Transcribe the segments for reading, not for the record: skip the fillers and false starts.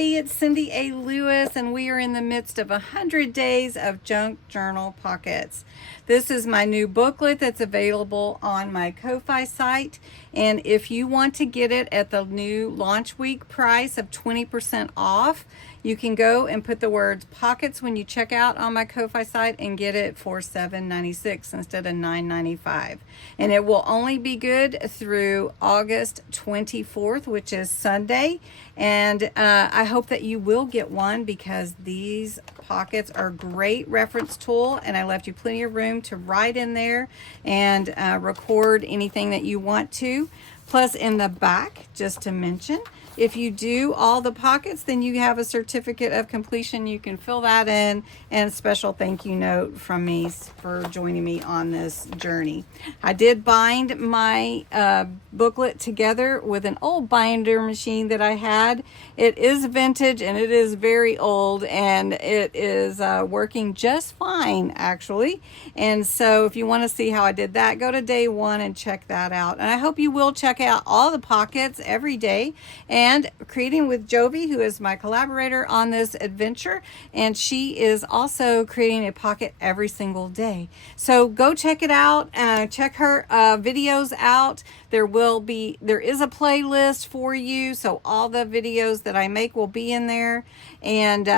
everybody, it's Cindy A. Lewis, and we are in the midst of 100 days of junk journal pockets. This is my new booklet that's available on my Ko-Fi site, and if you want to get it at the new launch week price of 20% off, you can go and put the words pockets when you check out on my Ko-Fi site and get it for $7.96 instead of $9.95. And it will only be good through August 24th, which is Sunday. And I hope that you will get one, because these pockets are a great reference tool, and I left you plenty of room to write in there and record anything that you want to. Plus, in the back, just to mention, if you do all the pockets, then you have a certificate of completion. You can fill that in, and a special thank you note from me for joining me on this journey. I did bind my booklet together with an old binder machine that I had. It is vintage and it is very old, and it is working just fine, actually. And so if you want to see how I did that, go to day one and check that out. And I hope you will check out all the pockets every day. And Creating with Jovi, who is my collaborator on this adventure, and she is also creating a pocket every single day. So go check it out. Check her videos out. There is a playlist for you, so all the videos that I make will be in there, and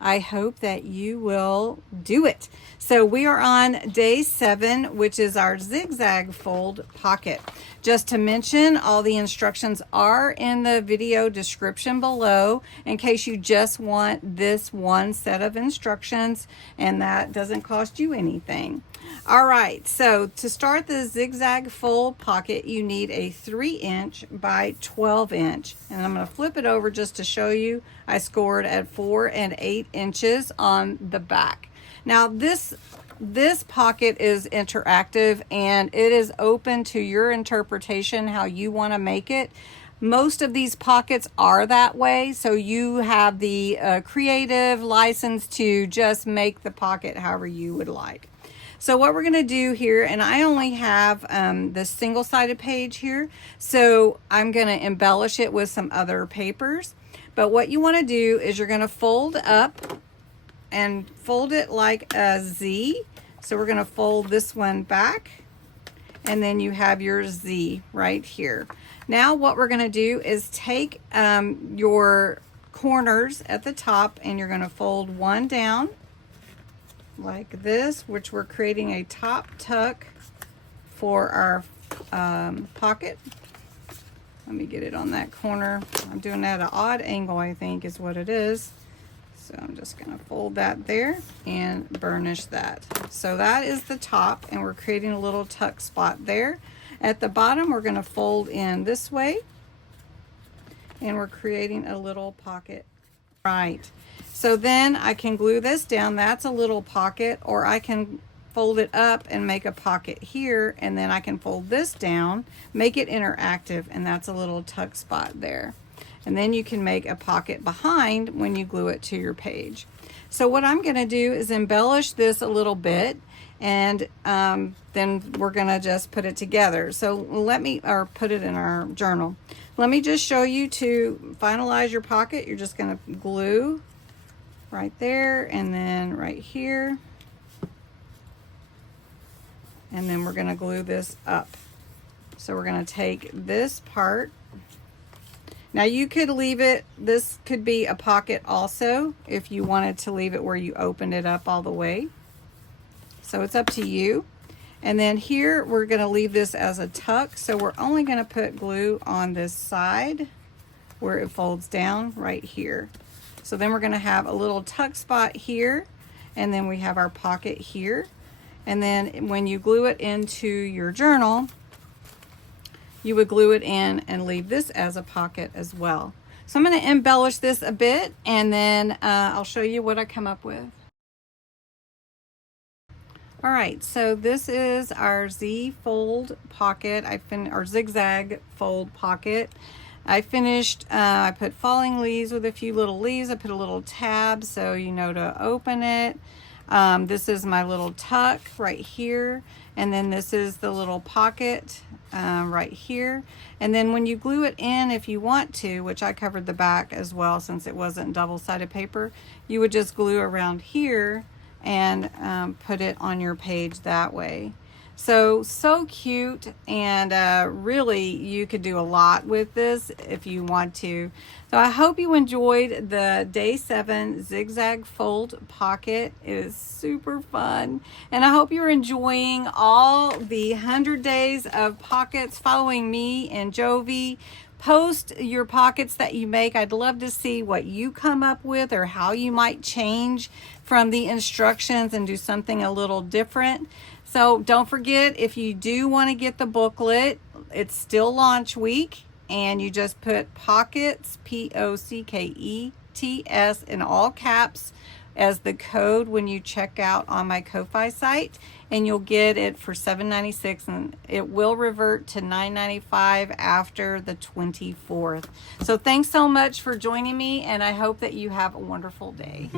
I hope that you will do it. So we are on day 7, which is our Zig Zag-Fold pocket. Just to mention, all the instructions are in the video description below in case you just want this one set of instructions, and that doesn't cost you anything. All right, so to start the Zig Zag-Fold pocket, you need a 3-inch by 12-inch. And I'm going to flip it over just to show you. I scored at 4 and 8 inches on the back. Now this pocket is interactive, and it is open to your interpretation how you want to make it. Most of these pockets are that way, so you have the creative license to just make the pocket however you would like. So what we're going to do here, and I only have the single-sided page here, so I'm going to embellish it with some other papers. But what you want to do is you're going to fold up and fold it like a Z. So we're going to fold this one back, and then you have your Z right here. Now what we're going to do is take your corners at the top, and you're going to fold one down like this, which we're creating a top tuck for our pocket. Let me get it on that corner. I'm doing that at an odd angle, I think is what it is. So I'm just going to fold that there and burnish that. So that is the top, and we're creating a little tuck spot there. At the bottom, we're going to fold in this way, and we're creating a little pocket. Right. So then I can glue this down. That's a little pocket, or I can fold it up and make a pocket here, and then I can fold this down, make it interactive, and that's a little tuck spot there. And then you can make a pocket behind when you glue it to your page. So what I'm going to do is embellish this a little bit, and then we're going to just put it together. So put it in our journal. Let me just show you to finalize your pocket. You're just going to glue right there, and then right here, and then we're going to glue this up. So we're going to take this part. Now you could leave it, this could be a pocket also if you wanted to leave it where you opened it up all the way. So it's up to you. And then here we're going to leave this as a tuck, so we're only going to put glue on this side where it folds down right here. So then we're going to have a little tuck spot here, and then we have our pocket here. And then when you glue it into your journal, you would glue it in and leave this as a pocket as well. So I'm going to embellish this a bit, and then I'll show you what I come up with. All right, so this is our Z-Fold pocket. Our Zig Zag-Fold pocket. I finished, I put falling leaves with a few little leaves. I put a little tab so you know to open it. This is my little tuck right here, and then this is the little pocket right here. And then when you glue it in, if you want to, which I covered the back as well since it wasn't double-sided paper, you would just glue around here and put it on your page that way. So cute, and really you could do a lot with this if you want to. So I hope you enjoyed the Day 7 Zig Zag-Fold pocket. It is super fun, and I hope you're enjoying all the 100 days of pockets following me and Jovi. Post your pockets that you make. I'd love to see what you come up with or how you might change from the instructions and do something a little different. So don't forget, if you do want to get the booklet, it's still launch week, and you just put pockets, Pockets, in all caps as the code when you check out on my Ko-Fi site, and you'll get it for $7.96, and it will revert to $9.95 after the 24th. So thanks so much for joining me, and I hope that you have a wonderful day.